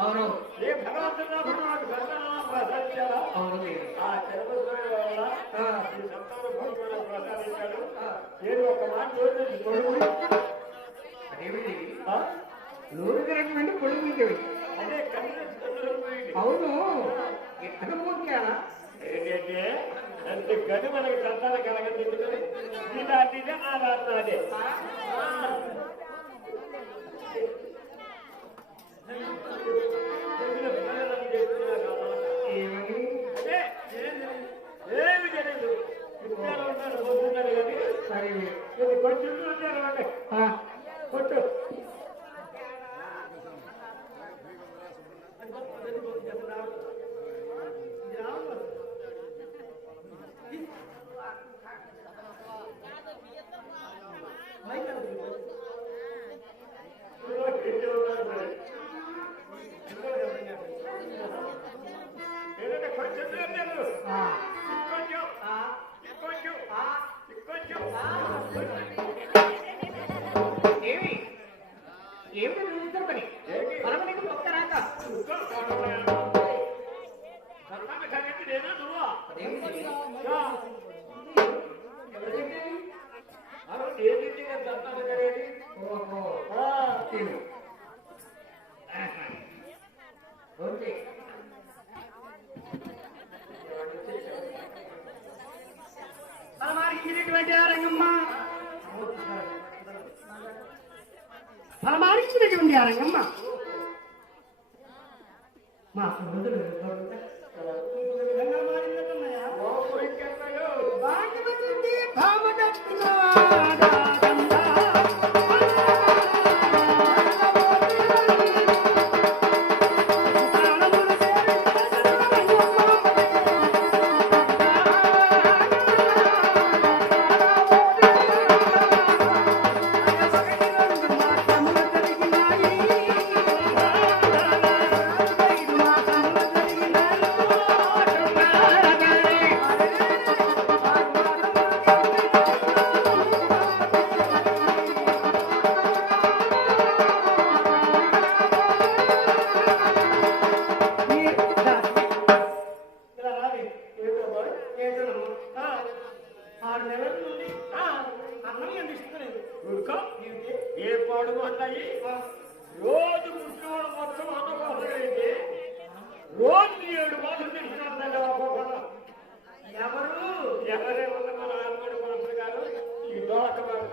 అవును. ఏ భగవంతుడు నాకు సంతానం ప్రసాదించారా అవును ఒక మాట చూడండి కొడుకు. అవును. ఎక్కడ పోతారా అంటే గది మనకి సంతానం కలగదు ఇలాంటిదే ఆ రాత్రి అదే. సరే కొంచెం తిను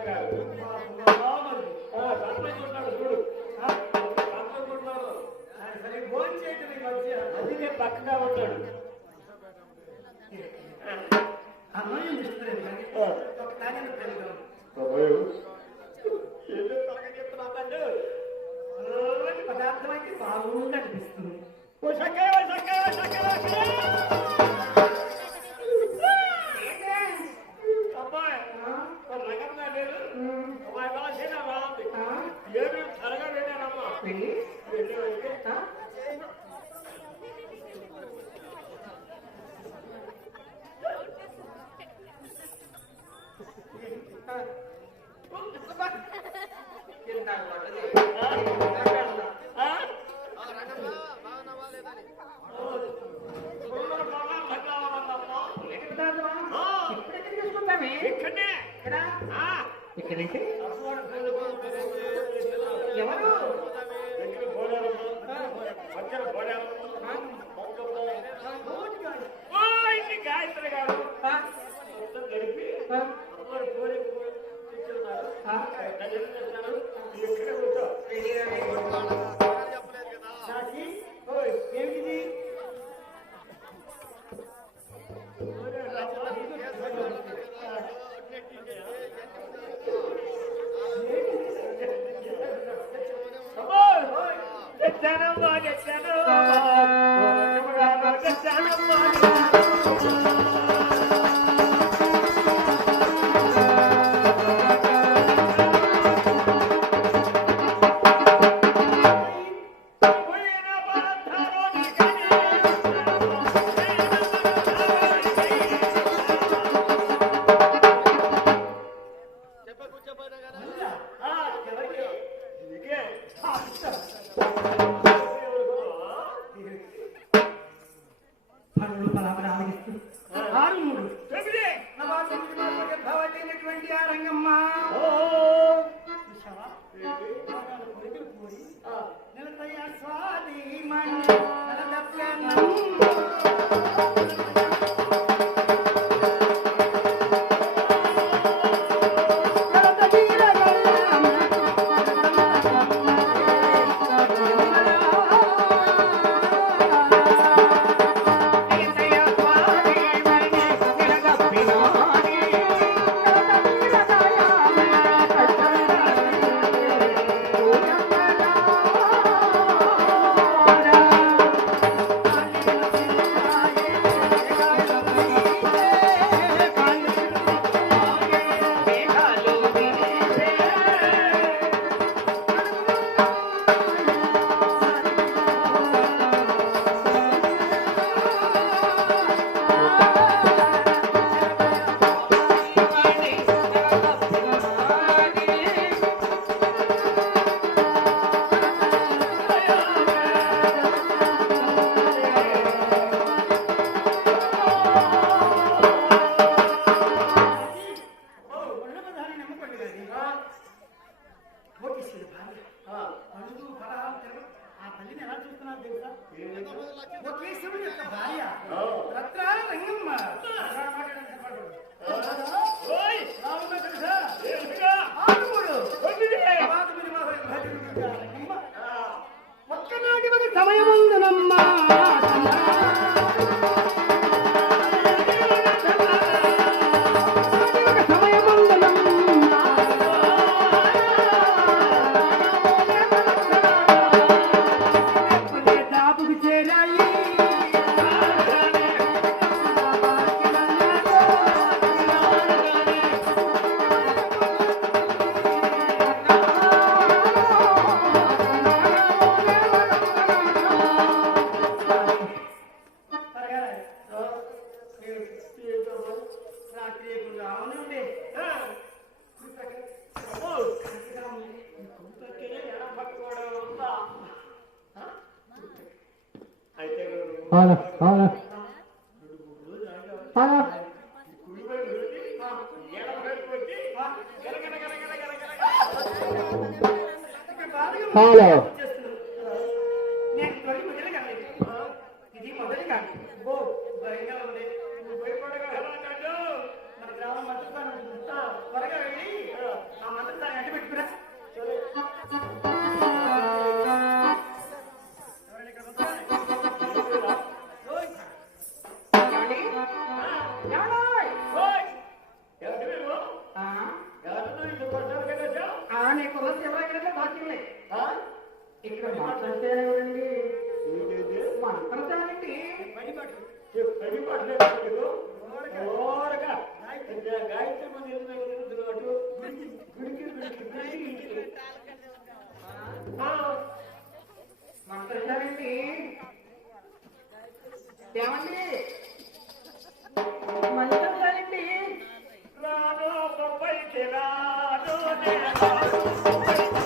Yeah. রেখে พานุรุปลักษณ์ తల్లిని ఎలా చూస్తున్నారు తెలుసా? ఒక కేశవుని యొక్క భార్య. ఒక్కనాటి ఒక フフフフ。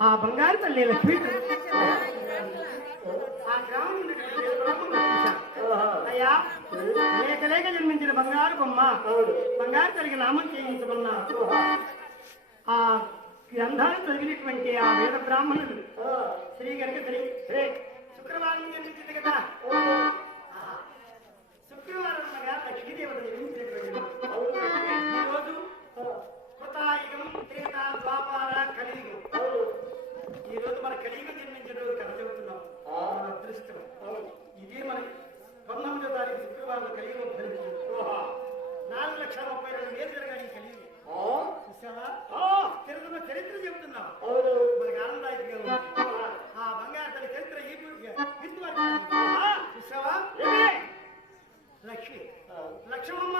ఆ బంగారు తల్లి లక్ష్మీ ఆ గ్రామం. అయ్యా లేక లేక జన్మించిన బంగారు బొమ్మ. బంగారు తల్లికి నామం చేయించమన్నా ఆ గ్రంథాలు చదివినటువంటి ఆ వేద బ్రాహ్మణుడు శ్రీ గణపతి శ్రీ. శుక్రవారం జన్మించింది కదా. శుక్రవారం అనగా లక్ష్మీదేవత జన్మించినటువంటి రోజు. అవును. ఈ రోజు ఆ, కృతాయుగం త్రేత ద్వాపార కలియుగం. ఈ రోజు మన కలియుగం జన్మించిన రోజు కథ చెబుతున్నాం. మన అదృష్టం. ఇదే మన పంతొమ్మిదో తారీఖు శుక్రవారం కలియుగం ఫలించింది. నాలుగు లక్షల ముప్పై రెండు వేలు జరగాలి ఈ కలియుగం. ఆ, చూసావా? ఆ, తిరుగుతున్న చరిత్ర చెబుతున్నాం. మనకి ఆనందాయకంగా ఉంది. ఆ బంగారు తల్లి చరిత్ర. చూసావా? లక్ష్మి. లక్ష్మమ్మ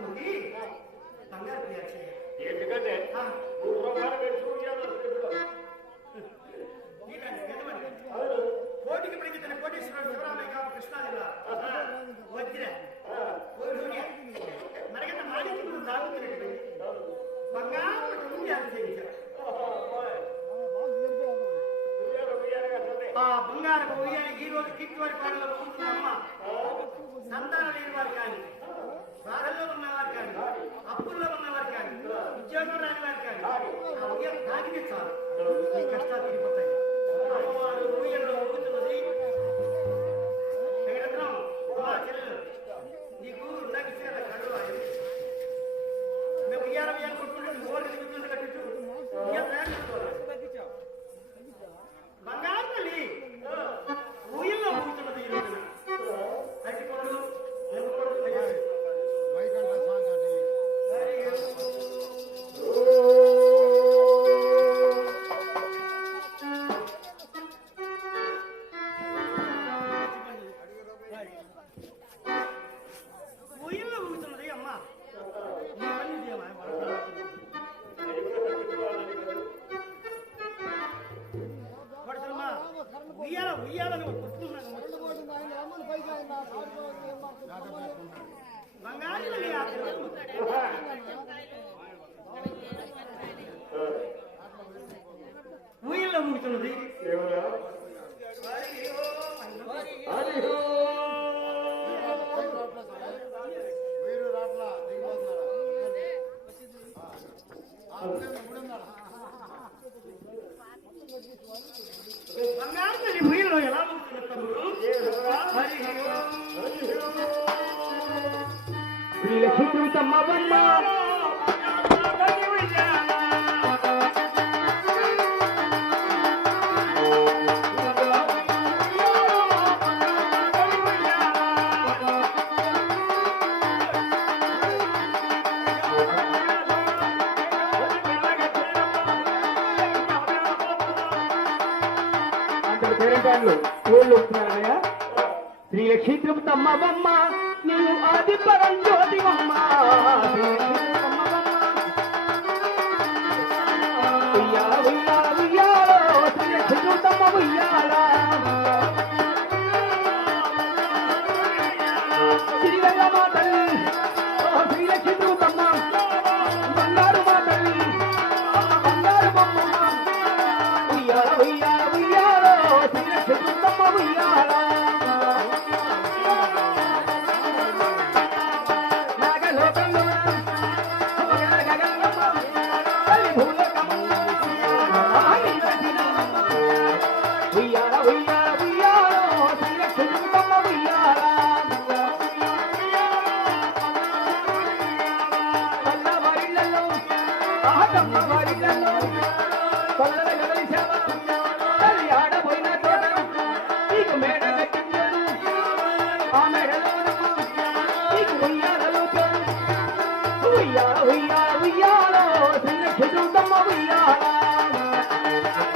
ఉంది. బంగారు ప్రియ. ఎందుకంటే. అవును. కోటికి పలికిన కోటేశ్వరుడు శివరామయ్య కాపు కృష్ణా జిల్లా వజ్ర మరిగన్న మాణిక్యములు సాగుతున్నటువంటి అవును. బంగారు ఉంది అని చేయించారు ఆహా, అమ్మాయి. ఉయ్యాల, ఉయ్యాల కట్టండి. ఆ బంగారు ఉయ్యాలి ఈ రోజు కిట్టివారి పాటలో ఉంటుందమ్మ సంతానం లేని వారు కానీ బాధల్లో ఉన్నవారు కానీ అప్పుల్లో ఉన్నవారు కానీ ఉద్యోగం రాని వారు కానీ ఆ తాగితే చాలు. మీ కష్టాలు తీరిపోతాయి. అమ్మవారు ఊయల్లో ఊగుతున్నది. వెంకటరత్నం, మా చెల్లెలు పేరెంటాళ్ళు ఊళ్ళో వస్తున్నారన్నయ్య శ్రీ లక్ష్మీ తిరుపతమ్మ బొమ్మ నీవు ఆది పరం జ్యోతి బొమ్మ. శ్రీ లక్ష్మీ ఉయ్యాలో శ్రీ లక్ష్మీ తిరుపతమ్మ ఉయ్యాలా.